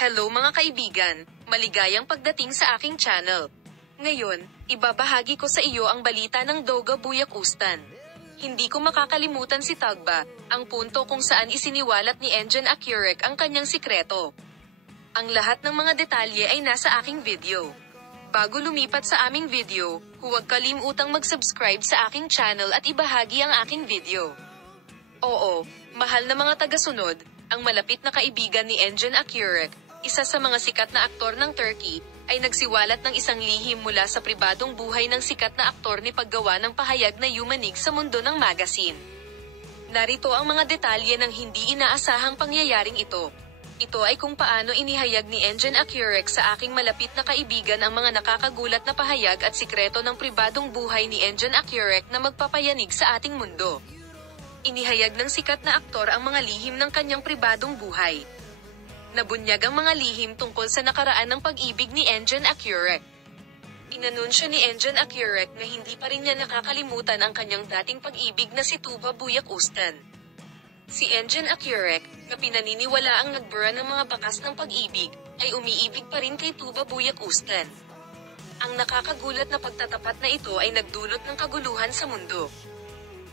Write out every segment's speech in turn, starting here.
Hello mga kaibigan, maligayang pagdating sa aking channel. Ngayon, ibabahagi ko sa iyo ang balita ng Doga Buyak Ustan. Hindi ko makakalimutan si Tagba, ang punto kung saan isiniwalat ni Engin Akyurek ang kanyang sikreto. Ang lahat ng mga detalye ay nasa aking video. Bago lumipat sa aming video, huwag kalimutang mag-subscribe sa aking channel at ibahagi ang aking video. Oo, mahal na mga tagasunod, ang malapit na kaibigan ni Engin Akyurek, isa sa mga sikat na aktor ng Turkey, ay nagsiwalat ng isang lihim mula sa pribadong buhay ng sikat na aktor ni paggawa ng pahayag na yumanig sa mundo ng magazine. Narito ang mga detalye ng hindi inaasahang pangyayaring ito. Ito ay kung paano inihayag ni Engin Akyurek sa aking malapit na kaibigan ang mga nakakagulat na pahayag at sikreto ng pribadong buhay ni Engin Akyurek na magpapayanig sa ating mundo. Inihayag ng sikat na aktor ang mga lihim ng kanyang pribadong buhay. Nabunyag ang mga lihim tungkol sa nakaraan ng pag-ibig ni Engin Akyurek. Inanunsyo ni Engin Akyurek na hindi pa rin niya nakakalimutan ang kanyang dating pag-ibig na si Tuba Buyak Ustan. Si Engin Akyurek, na pinaniniwala ang nagbura ng mga bakas ng pag-ibig, ay umiibig pa rin kay Tuba Buyak Ustan. Ang nakakagulat na pagtatapat na ito ay nagdulot ng kaguluhan sa mundo.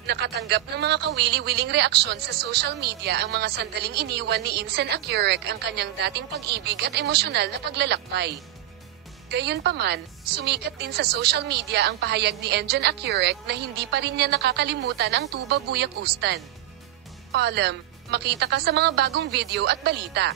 Nakatanggap ng mga kawili-wiling reaksyon sa social media ang mga sandaling iniwan ni Engin Akyurek ang kanyang dating pag-ibig at emosyonal na paglalakbay. Gayunpaman, sumikat din sa social media ang pahayag ni Engin Akyurek na hindi pa rin niya nakakalimutan ang Tuba Buyak Ustan. Makita ka sa mga bagong video at balita.